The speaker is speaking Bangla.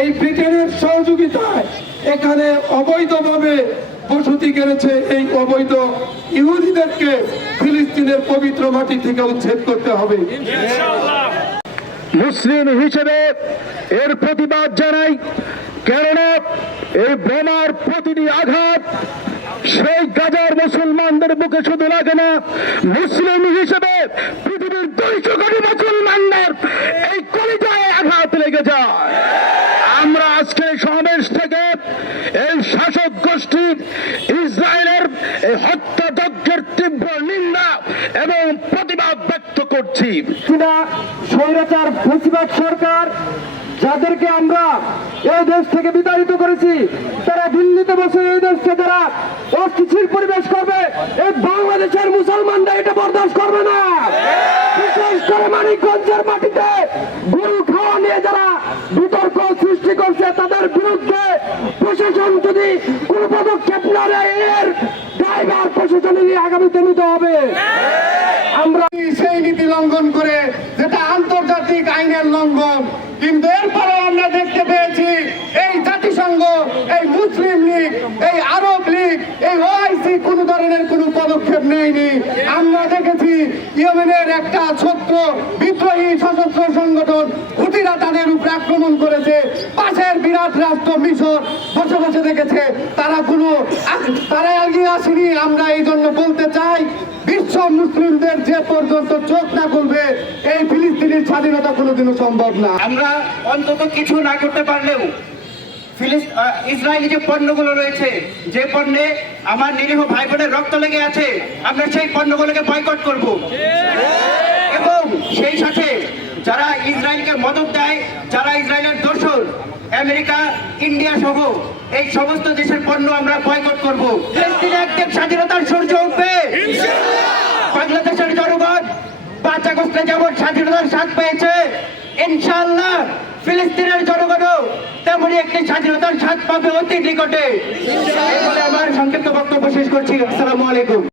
এই ব্রিটেনের সহযোগিতায় এখানে অবৈধভাবে বসতি করেছে এই অবৈধ ইহুদিদেরকে ফিলিস্তিনের পবিত্র মাটি থেকে উচ্ছেদ করতে হবে। মুসলিম হিসেবে এর প্রতিবাদ জানাই, কেননা এই বোমার প্রতিটি আঘাত সেই গাজার মুসলমানদের বুকে শুধু লাগে না, মুসলিম হিসেবে পৃথিবীর দুইশো কোটি মুসলমানদের এই কলিজায় আঘাত লেগে যায় আমরা আজকে এই সমাবেশ থেকে এই শাসক গোষ্ঠী ইসরায়েলের এই হত্যাযজ্ঞের তীব্র নিন্দা এবং প্রতিবাদ ব্যক্ত করছি। স্বৈরাচার ফেসিবাদ সরকার যাদেরকে আমরা এই দেশ থেকে বিতাড়িত করেছি, তারা দিল্লিতে বসে এই দেশকে যারা অস্থিতিশীল পরিবেশ করবে, এই বাংলাদেশের মুসলমানরা এটা বরদাস্ত করবে না। বিশেষ করে মানিকগঞ্জের মাটিতে করছে তাদের বিরুদ্ধে প্রশাসন যদি কোনো পদক্ষেপ না নেয়, এর ড্রাইভার প্রশাসনের আগামীতে নিতে হবে। আমরা সেই নীতি লঙ্ঘন করে যেটা আন্তর্জাতিক আইনের লঙ্ঘন, কিন্তু এরপরে আমরা দেখতে পেয়েছি এই জাতিসংঘ, এই মুসলিম লীগ, এই আরব লীগ, এই ওআইসি কোন ধরনের কোনো পদক্ষেপ নেয়নি। আমরা দেখেছি ইয়েমেনের একটা ছোট্ট বিদ্রোহী সশস্ত্র সংগঠন তাদের উপরে আক্রমণ করেছে। পাশের বিরাট রাষ্ট্র মিশর বসে বসে দেখেছে, তারা কোনো তারা এগিয়ে আসেনি। আমরা এই জন্য বলতে চাই, বিশ্ব মুসলিমদের যে পর্যন্ত চোখ না খুলবে, এই ফিলিস্তিনের স্বাধীনতা কোনোদিনও সম্ভব না। আমরা অন্তত কিছু না করতে পারলেও ইসরায়েলি যে পণ্যগুলো রয়েছে, যে পণ্যে আমার নিরীহ ভাই বোনের রক্ত লেগে আছে, আমরা সেই পণ্যগুলোকে বয়কট করব। আমেরিকা, ইন্ডিয়া সহ এই সমস্ত দেশের পণ্য আমরা বয়কট করব। ফিলিস্তিনে একদিন স্বাধীনতার সূর্য উঠবে। বাংলাদেশের জনগণ পাঁচ আগস্টে যেমন স্বাধীনতার স্বাদ পেয়েছে ইনশাল্লাহ ফিলিস্তিনের জনগণও তেমনি একটি স্বাধীনতার স্বাদ পাবে অতি নিকটে। আমার সংক্ষিপ্ত বক্তব্য শেষ করছি। আসসালামু আলাইকুম।